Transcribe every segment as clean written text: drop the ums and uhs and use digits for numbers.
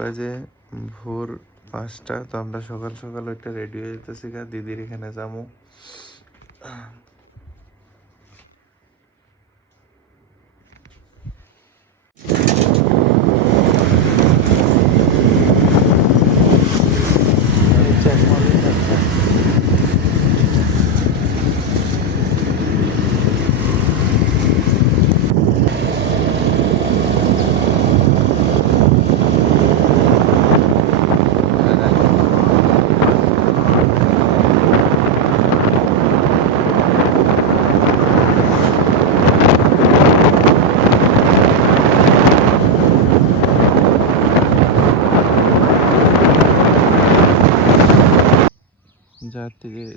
বাজে ভোর 5টা। তো আমরা সকাল সকাল ওইটা রেডি হয়ে যেতেছি দিদির এখানে যাবো।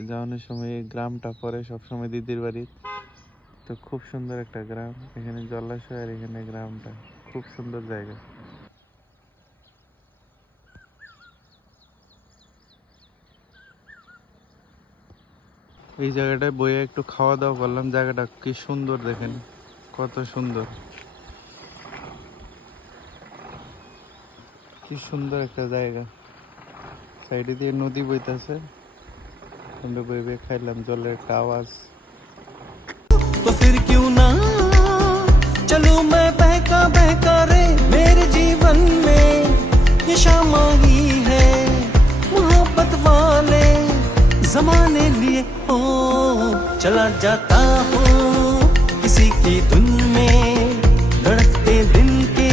যাওয়ানোর সময় এই গ্রামটা পরে সবসময় দিদির বাড়ি। তো খুব সুন্দর একটা গ্রাম, এখানে জলাশয় আর এখানে গ্রামটা খুব সুন্দর জায়গা। এই জায়গাটায় বইয়ে একটু খাওয়া দাওয়া করলাম। জায়গাটা কি সুন্দর, দেখেন কত সুন্দর, কি সুন্দর একটা জায়গা। সাইডে দিয়ে নদী বইতেছে, আমরা বই বই খাইলাম, জলের একটা আওয়াজ। तो फिर क्यों ना चलूं मैं बहका बहका रे, मेरे जीवन में ये शामा ही है मोहब्बत वाले जमाने लिए। ओ चला जाता हूँ किसी की धुन में, धड़कते दिन के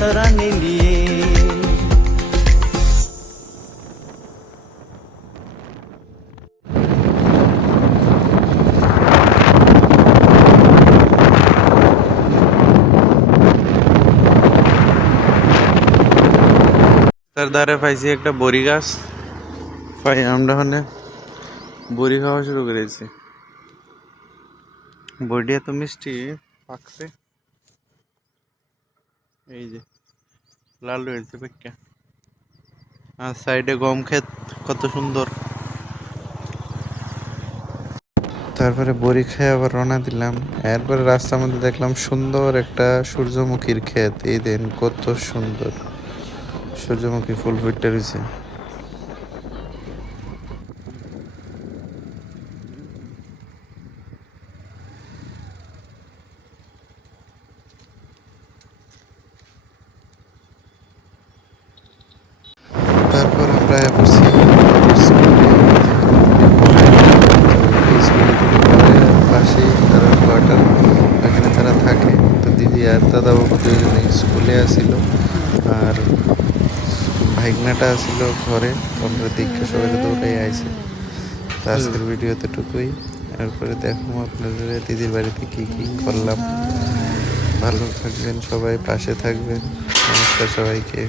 तराने लिए। তার ধারে পাইছি একটা বড়ি গাছ, পাই আমরা ওখানে বড়ি খাওয়া শুরু করেছি। বড়ি এত মিষ্টি পাকছে, এই যে লাল হয়েছে পেক্কা। আর সাইডে গম ক্ষেত, কত সুন্দর। তারপরে বড়ি খেয়ে আবার রওনা দিলাম। এরপরে রাস্তার মধ্যে দেখলাম সুন্দর একটা সূর্যমুখীর ক্ষেত। এই দিন কত সুন্দর সূর্যমুখী ফুল ফুটে রয়েছে। তারপর আমরা বসি পাশেই তারা কোয়ার্টার, এখানে তারা থাকে। তো দিদি আর দাদাবাবু দুজনে স্কুলে আসিল, আর ভাইগনাটা আসিল ঘরে। তো আমরা দেখে সবাই দৌড়াই আইসি। তো আজকের ভিডিও এতটুকুই। এরপরে দেখো আপনাদের দিদির বাড়িতে কি কি করলাম। ভালো থাকবেন সবাই, পাশে থাকবেন। নমস্কার সবাইকে।